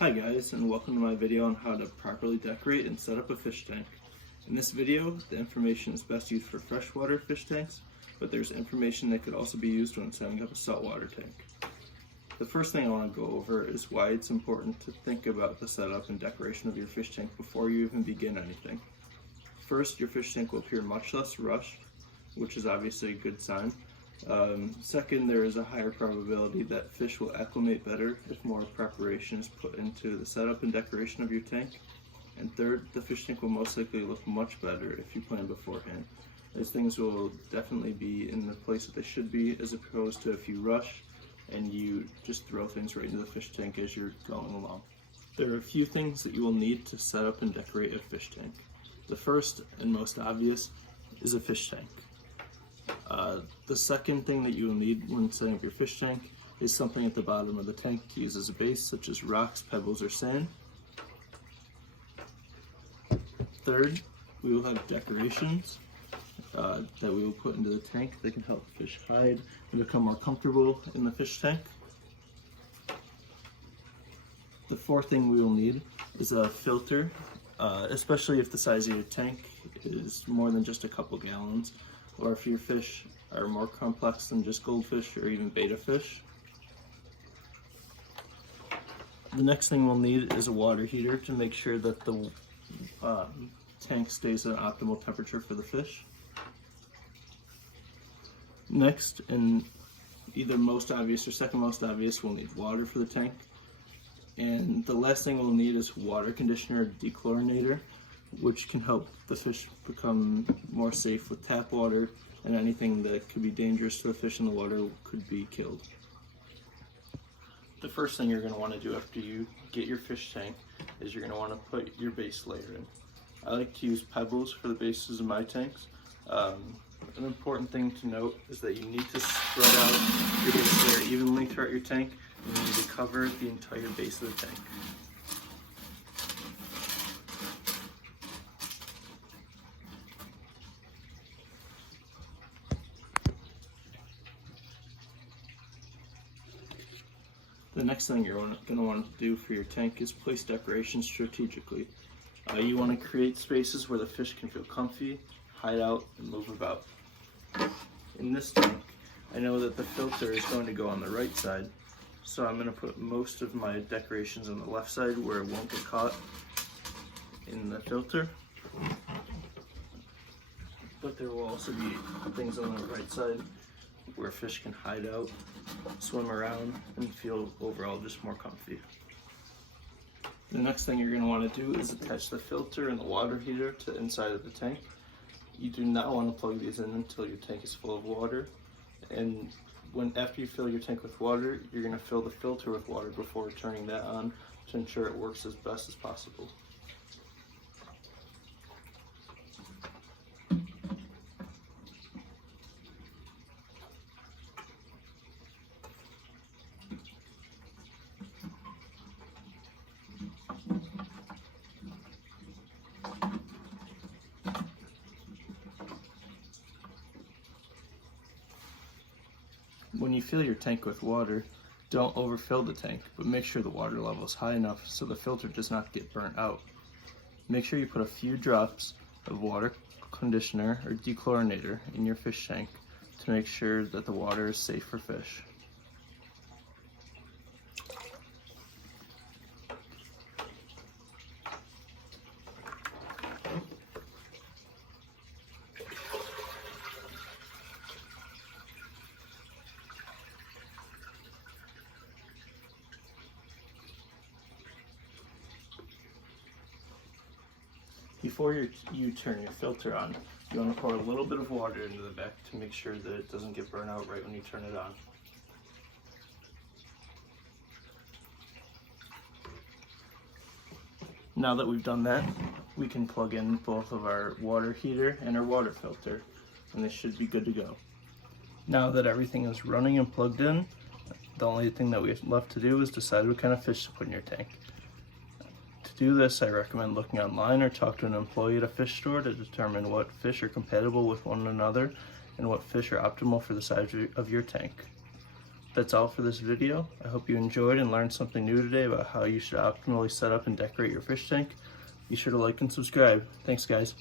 Hi guys, and welcome to my video on how to properly decorate and set up a fish tank. In this video, the information is best used for freshwater fish tanks, but there's information that could also be used when setting up a saltwater tank. The first thing I want to go over is why it's important to think about the setup and decoration of your fish tank before you even begin anything. First, your fish tank will appear much less rushed, which is obviously a good sign. Second, there is a higher probability that fish will acclimate better if more preparation is put into the setup and decoration of your tank. And third, the fish tank will most likely look much better if you plan beforehand, as things will definitely be in the place that they should be, as opposed to if you rush and you just throw things right into the fish tank as you're going along. There are a few things that you will need to set up and decorate a fish tank. The first and most obvious is a fish tank. The second thing that you will need when setting up your fish tank is something at the bottom of the tank to use as a base, such as rocks, pebbles, or sand. Third, we will have decorations that we will put into the tank that can help fish hide and become more comfortable in the fish tank. The fourth thing we will need is a filter, especially if the size of your tank is more than just a couple gallons, or if your fish are more complex than just goldfish or even betta fish. The next thing we'll need is a water heater to make sure that the tank stays at an optimal temperature for the fish. Next, and either most obvious or second most obvious, we'll need water for the tank. And the last thing we'll need is water conditioner or dechlorinator, which can help the fish become more safe with tap water, and anything that could be dangerous to the fish in the water could be killed. The first thing you're going to want to do after you get your fish tank is you're going to want to put your base layer in. I like to use pebbles for the bases of my tanks. An important thing to note is that you need to spread out your base layer evenly throughout your tank, and you need to cover the entire base of the tank. The next thing you're going to want to do for your tank is place decorations strategically. You want to create spaces where the fish can feel comfy, hide out, and move about. In this tank, I know that the filter is going to go on the right side, so I'm going to put most of my decorations on the left side where it won't get caught in the filter. But there will also be things on the right side where fish can hide out, swim around, and feel overall just more comfy. The next thing you're going to want to do is attach the filter and the water heater to the inside of the tank. You do not want to plug these in until your tank is full of water, and after you fill your tank with water, you're going to fill the filter with water before turning that on to ensure it works as best as possible. When you fill your tank with water, don't overfill the tank, but make sure the water level is high enough so the filter does not get burnt out. Make sure you put a few drops of water conditioner or dechlorinator in your fish tank to make sure that the water is safe for fish. Before you turn your filter on, you want to pour a little bit of water into the back to make sure that it doesn't get burnt out right when you turn it on. Now that we've done that, we can plug in both of our water heater and our water filter, and they should be good to go. Now that everything is running and plugged in, the only thing that we have left to do is decide what kind of fish to put in your tank. To do this, I recommend looking online or talk to an employee at a fish store to determine what fish are compatible with one another and what fish are optimal for the size of your tank. that's all for this video. I hope you enjoyed and learned something new today about how you should optimally set up and decorate your fish tank. Be sure to like and subscribe. Thanks, guys.